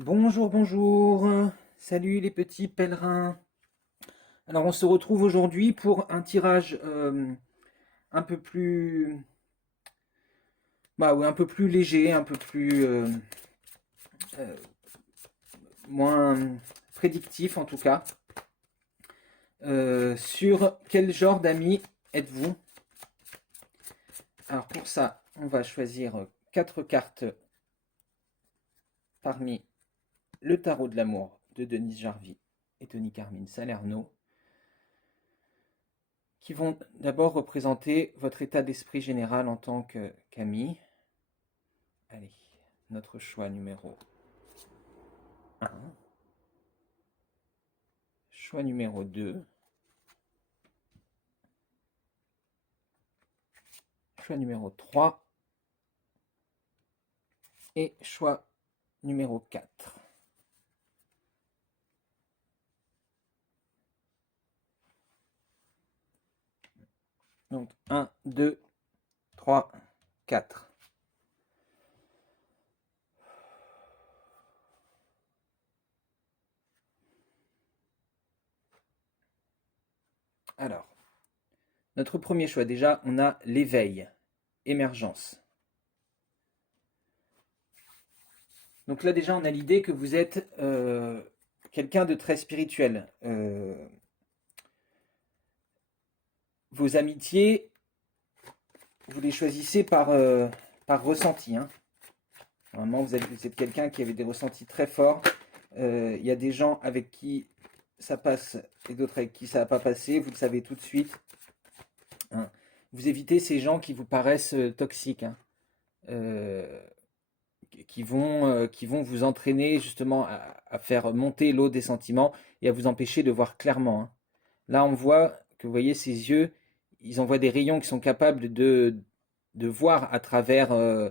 Bonjour, bonjour. Salut les petits pèlerins. Alors on se retrouve aujourd'hui pour un tirage un peu plus, ouais, un peu plus léger, un peu plus euh, moins prédictif en tout cas, sur quel genre d'amis êtes-vous. Alors pour ça, on va choisir quatre cartes parmi le tarot de l'amour de Denise Jarvie et Tony Carmine Salerno, qui vont d'abord représenter votre état d'esprit général en tant qu'ami. Allez, notre choix numéro un, choix numéro 2, choix numéro 3 et choix numéro 4. Donc 1, 2, 3, 4. Alors, notre premier choix, déjà, on a l'éveil, émergence. Donc là, déjà, on a l'idée que vous êtes quelqu'un de très spirituel. Vos amitiés, vous les choisissez par ressenti. Hein. Normalement, vous êtes quelqu'un qui avait des ressentis très forts. Il y a des gens avec qui ça passe et d'autres avec qui ça va pas passer. Vous le savez tout de suite. Hein. Vous évitez ces gens qui vous paraissent toxiques, hein, euh, qui vont vous entraîner justement à faire monter l'eau des sentiments et à vous empêcher de voir clairement. Hein. Là, on voit que vous voyez ces yeux, ils envoient des rayons qui sont capables de voir euh,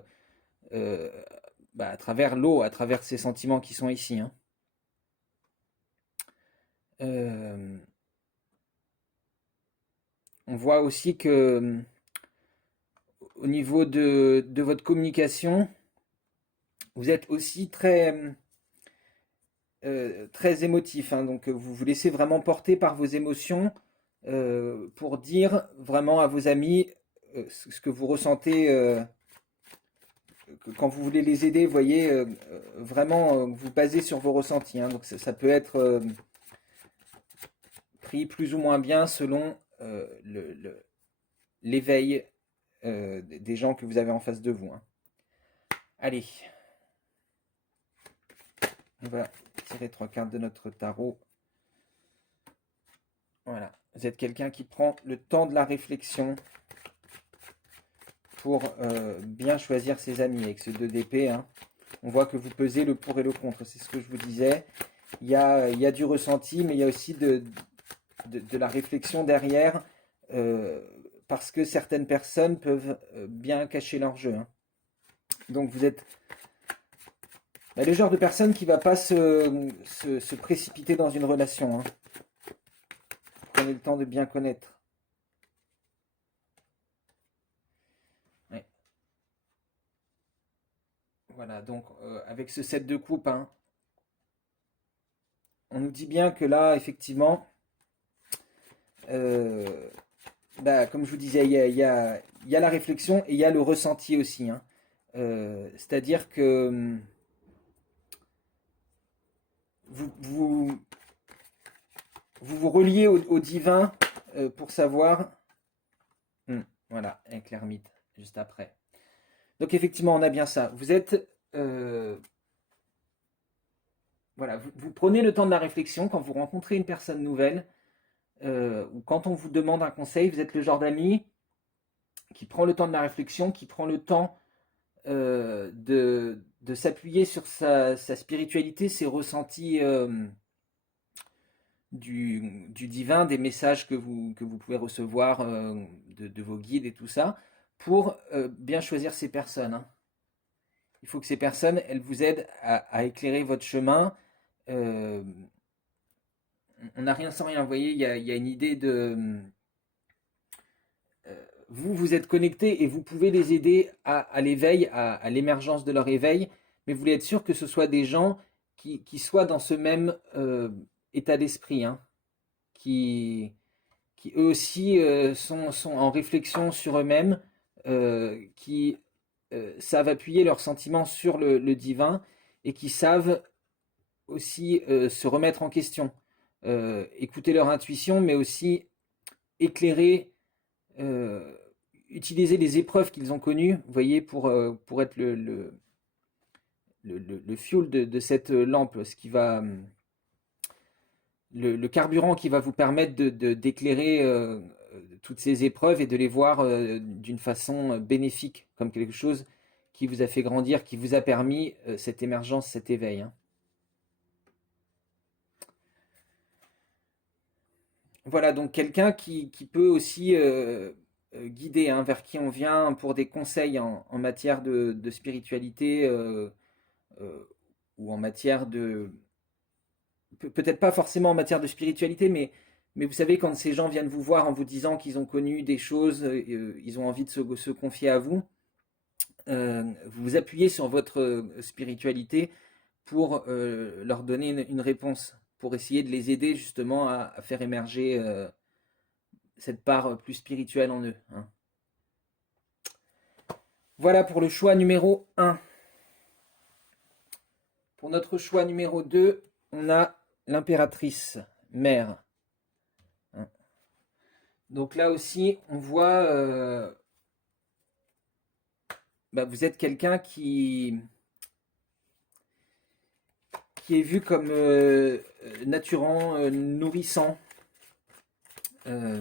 à travers l'eau, à travers ces sentiments qui sont ici. Hein. Euh, on voit aussi que au niveau de votre communication, vous êtes aussi très émotif. Hein, donc vous vous laissez vraiment porter par vos émotions pour dire vraiment à vos amis ce que vous ressentez quand vous voulez les aider. Vous voyez, vraiment vous basez sur vos ressentis. Hein, donc ça peut être pris plus ou moins bien selon l'éveil des gens que vous avez en face de vous. Hein. Allez, on va tirer trois cartes de notre tarot. Voilà, vous êtes quelqu'un qui prend le temps de la réflexion pour bien choisir ses amis. Avec ce 2 d'épée, hein, on voit que vous pesez le pour et le contre. C'est ce que je vous disais. Il y a du ressenti, mais il y a aussi de la réflexion derrière, parce que certaines personnes peuvent bien cacher leur jeu. Hein. Donc vous êtes le genre de personne qui ne va pas se précipiter dans une relation. Hein. Prenez le temps de bien connaître. Ouais. Voilà, donc avec ce 7 de coupe, hein, on nous dit bien que là, effectivement, euh, comme je vous disais, il y a la réflexion et il y a le ressenti aussi. Hein. C'est-à-dire que vous vous, vous, vous reliez au divin pour savoir. Voilà, avec l'ermite, juste après. Donc effectivement, on a bien ça. Vous êtes... voilà, vous prenez le temps de la réflexion quand vous rencontrez une personne nouvelle ou quand on vous demande un conseil, vous êtes le genre d'ami qui prend le temps de la réflexion, qui prend le temps de s'appuyer sur sa spiritualité, ses ressentis du divin, des messages que vous pouvez recevoir de vos guides et tout ça, pour bien choisir ces personnes. Hein. Il faut que ces personnes, elles vous aident à éclairer votre chemin. Euh, on n'a rien sans rien, vous voyez, il y a une idée de... vous, vous êtes connecté et vous pouvez les aider à l'éveil, à l'émergence de leur éveil, mais vous voulez être sûr que ce soit des gens qui soient dans ce même état d'esprit, hein, qui eux aussi sont en réflexion sur eux-mêmes, qui savent appuyer leurs sentiments sur le divin et qui savent aussi se remettre en question, écouter leur intuition, mais aussi éclairer, euh, utiliser les épreuves qu'ils ont connues, vous voyez, pour être le fuel de cette lampe, ce qui va, le carburant qui va vous permettre d'éclairer toutes ces épreuves et de les voir d'une façon bénéfique, comme quelque chose qui vous a fait grandir, qui vous a permis cette émergence, cet éveil, hein. Voilà, donc quelqu'un qui peut aussi guider, hein, vers qui on vient pour des conseils en matière de spiritualité, euh, ou en matière de... Peut-être pas forcément en matière de spiritualité, mais vous savez, quand ces gens viennent vous voir en vous disant qu'ils ont connu des choses, ils ont envie de se confier à vous, vous vous appuyez sur votre spiritualité pour leur donner une réponse, pour essayer de les aider justement à faire émerger cette part plus spirituelle en eux, hein. Voilà pour le choix numéro un. Pour notre choix numéro 2, on a l'impératrice, mère, hein. Donc là aussi, on voit, vous êtes quelqu'un qui est vu comme naturant, nourrissant. Euh,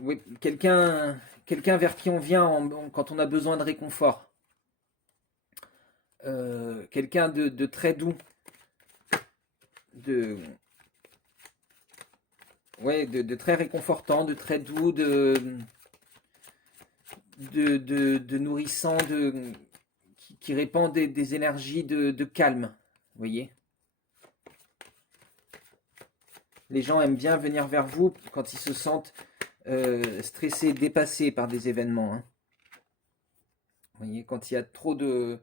oui, quelqu'un vers qui on vient quand on a besoin de réconfort. Quelqu'un de très doux, de, ouais, de très réconfortant, de très doux, de nourrissant, qui répand des énergies de calme. Vous voyez, les gens aiment bien venir vers vous quand ils se sentent stressés, dépassés par des événements, hein. Vous voyez, quand il y a trop de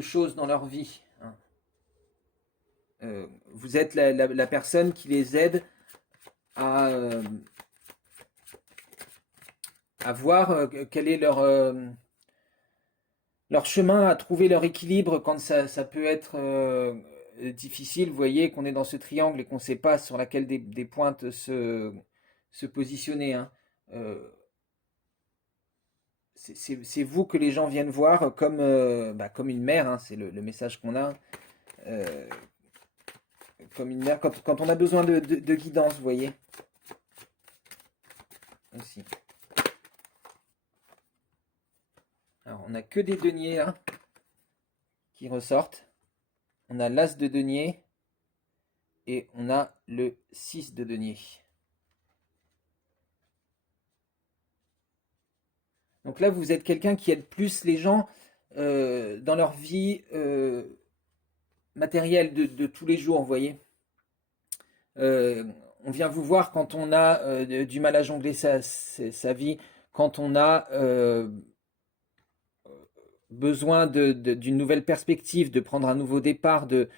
choses dans leur vie, hein. Vous êtes la personne qui les aide à, à voir quel est leur chemin, à trouver leur équilibre quand ça peut être difficile. Vous voyez qu'on est dans ce triangle et qu'on ne sait pas sur laquelle des pointes se positionner, hein. Euh, c'est vous que les gens viennent voir comme une mère, hein, c'est le message qu'on a. euh, comme une mère, quand on a besoin de guidance, vous voyez, aussi. Alors, on n'a que des deniers là, qui ressortent. On a l'as de denier et on a le 6 de denier. Donc là, vous êtes quelqu'un qui aide plus les gens dans leur vie matérielle de tous les jours, vous voyez. Euh, on vient vous voir quand on a du mal à jongler sa vie, quand on a besoin d'une nouvelle perspective, de prendre un nouveau départ, de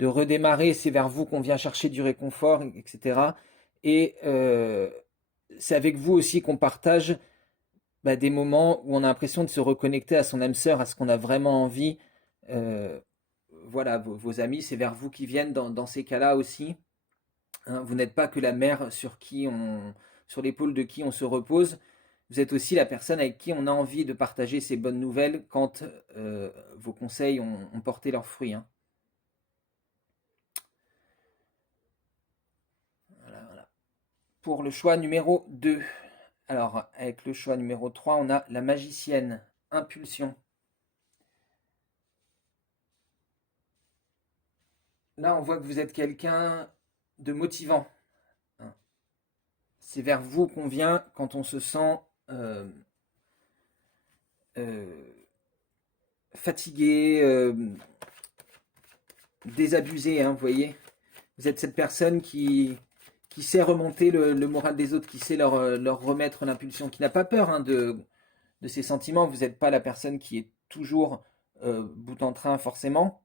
redémarrer. C'est vers vous qu'on vient chercher du réconfort, etc. Et c'est avec vous aussi qu'on partage des moments où on a l'impression de se reconnecter à son âme sœur, à ce qu'on a vraiment envie. Euh, voilà, vos amis, c'est vers vous qui viennent dans ces cas-là aussi, hein. Vous n'êtes pas que la mère sur l'épaule de qui on se repose. Vous êtes aussi la personne avec qui on a envie de partager ces bonnes nouvelles quand vos conseils ont porté leurs fruits, hein. Voilà, voilà. Pour le choix numéro 2. Alors, avec le choix numéro 3, on a la magicienne, impulsion. Là, on voit que vous êtes quelqu'un de motivant, hein. C'est vers vous qu'on vient quand on se sent euh, euh, fatigué, désabusé, hein, vous voyez. Vous êtes cette personne qui sait remonter le moral des autres, qui sait leur remettre l'impulsion, qui n'a pas peur, hein, de ses sentiments. Vous n'êtes pas la personne qui est toujours bout en train forcément.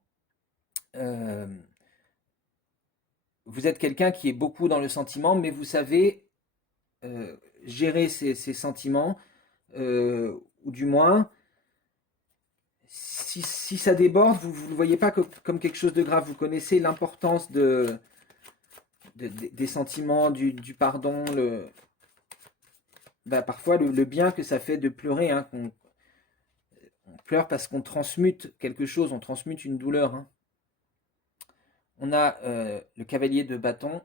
Vous êtes quelqu'un qui est beaucoup dans le sentiment, mais vous savez gérer ces sentiments, ou du moins, si ça déborde, vous ne le voyez pas comme quelque chose de grave. Vous connaissez l'importance des sentiments, du pardon, parfois le bien que ça fait de pleurer, hein, on pleure parce qu'on transmute quelque chose, on transmute une douleur, hein. On a le cavalier de bâton,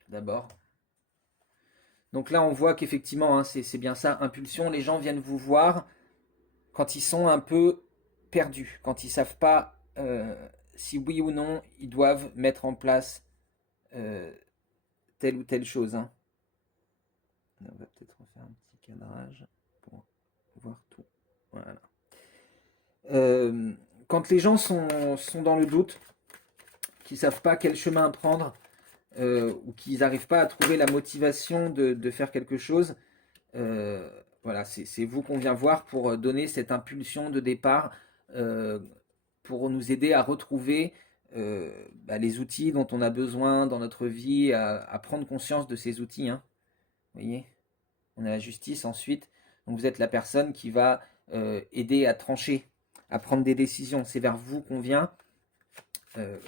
tout d'abord. Donc là, on voit qu'effectivement, hein, c'est bien ça, impulsion. Les gens viennent vous voir quand ils sont un peu perdus, quand ils ne savent pas si oui ou non ils doivent mettre en place euh, telle ou telle chose, hein. On va peut-être refaire un petit cadrage pour voir tout. Voilà. Euh, Quand les gens sont dans le doute, qu'ils ne savent pas quel chemin prendre, ou qu'ils n'arrivent pas à trouver la motivation de faire quelque chose, voilà, c'est vous qu'on vient voir pour donner cette impulsion de départ, euh, pour nous aider à retrouver les outils dont on a besoin dans notre vie, à prendre conscience de ces outils, hein. Vous voyez, on a la justice ensuite, donc vous êtes la personne qui va aider à trancher, à prendre des décisions. C'est vers vous qu'on vient. Euh,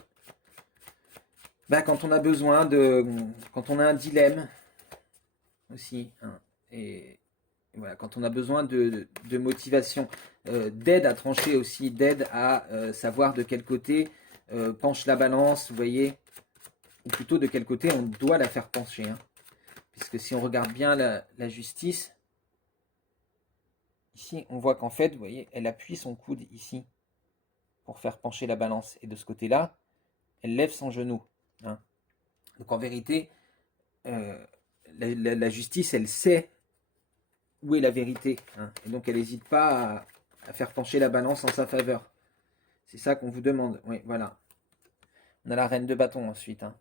Quand on a besoin quand on a un dilemme aussi, hein, et voilà, quand on a besoin de motivation, d'aide à trancher aussi, d'aide à savoir de quel côté penche la balance, vous voyez, ou plutôt de quel côté on doit la faire pencher, hein. Puisque si on regarde bien la justice, ici on voit qu'en fait, vous voyez, elle appuie son coude ici pour faire pencher la balance, et de ce côté-là, elle lève son genou, hein. Donc en vérité, la justice, elle sait où est la vérité, hein, et donc elle n'hésite pas à faire pencher la balance en sa faveur. C'est ça qu'on vous demande. Oui, voilà. On a la reine de bâton ensuite, hein.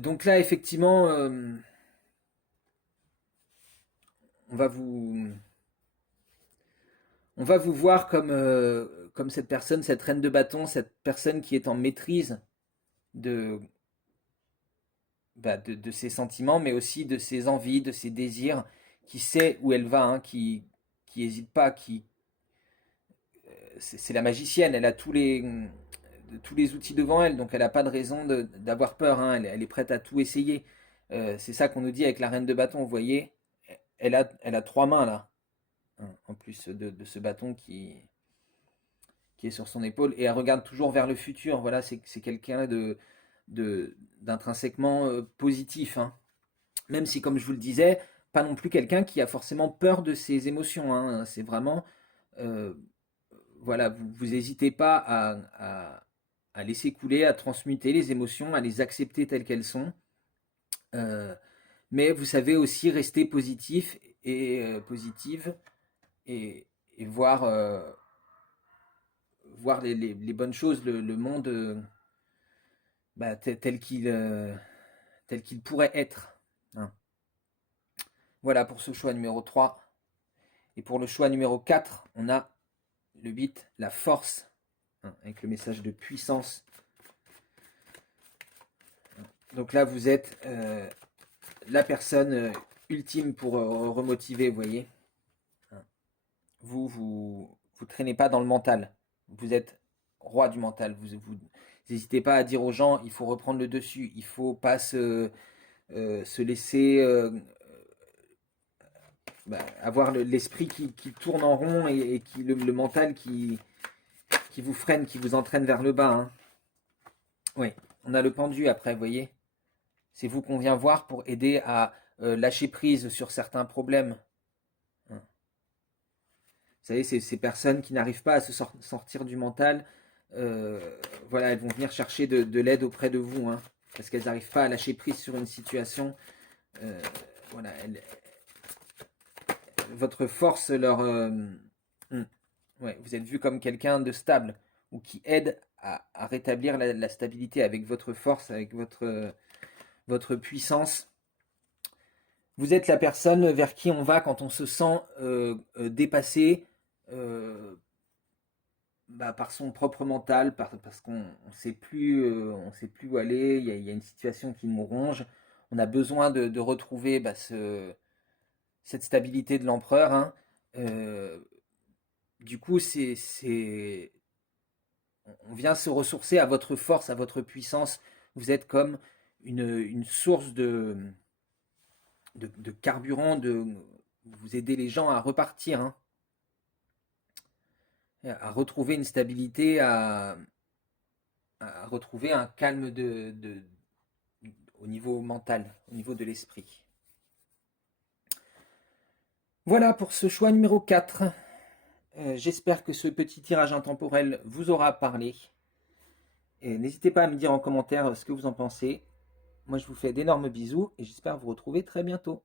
Donc là, effectivement, on va vous, on va vous voir comme cette personne, cette reine de bâton, cette personne qui est en maîtrise de, de ses sentiments, mais aussi de ses envies, de ses désirs, qui sait où elle va, hein, qui n'hésite pas, c'est la magicienne, elle a tous les outils devant elle, donc elle n'a pas de raison d'avoir peur, hein, elle est prête à tout essayer. C'est ça qu'on nous dit avec la reine de bâton, vous voyez, elle a trois mains là, hein, en plus de ce bâton qui est sur son épaule, et elle regarde toujours vers le futur. Voilà, c'est quelqu'un d'intrinsèquement positif, hein. Même si, comme je vous le disais, pas non plus quelqu'un qui a forcément peur de ses émotions, hein. C'est vraiment, euh, voilà, vous n'hésitez pas à laisser couler, à transmuter les émotions, à les accepter telles qu'elles sont. Euh, mais vous savez aussi rester positif et positive, et, et voir, voir les bonnes choses, le monde tel qu'il pourrait être, hein. Voilà pour ce choix numéro 3. Et pour le choix numéro 4, on a le 8, la force, hein, avec le message de puissance. Donc là, vous êtes la personne ultime pour remotiver, vous voyez. Vous traînez pas dans le mental. Vous êtes roi du mental. Vous n'hésitez pas à dire aux gens, il faut reprendre le dessus. Il faut pas se laisser avoir l'esprit qui tourne en rond, et le mental qui vous freine, qui vous entraîne vers le bas, hein. Oui, on a le pendu après, vous voyez. C'est vous qu'on vient voir pour aider à lâcher prise sur certains problèmes, hein. Vous savez, ces personnes qui n'arrivent pas à se sortir du mental, euh, voilà, elles vont venir chercher de l'aide auprès de vous, hein, parce qu'elles n'arrivent pas à lâcher prise sur une situation. Euh, voilà, votre force ouais, vous êtes vu comme quelqu'un de stable, ou qui aide à rétablir la stabilité avec votre force, avec votre puissance. Vous êtes la personne vers qui on va quand on se sent dépassé par son propre mental, parce qu'on ne sait plus, on sait plus où aller, il y a une situation qui nous ronge. On a besoin de retrouver cette stabilité de l'empereur, hein. Euh, du coup, on vient se ressourcer à votre force, à votre puissance. Vous êtes comme une source de carburant, vous aidez les gens à repartir, hein, à retrouver une stabilité, à retrouver un calme au niveau mental, au niveau de l'esprit. Voilà pour ce choix numéro 4. J'espère que ce petit tirage intemporel vous aura parlé. Et n'hésitez pas à me dire en commentaire ce que vous en pensez. Moi, je vous fais d'énormes bisous et j'espère vous retrouver très bientôt.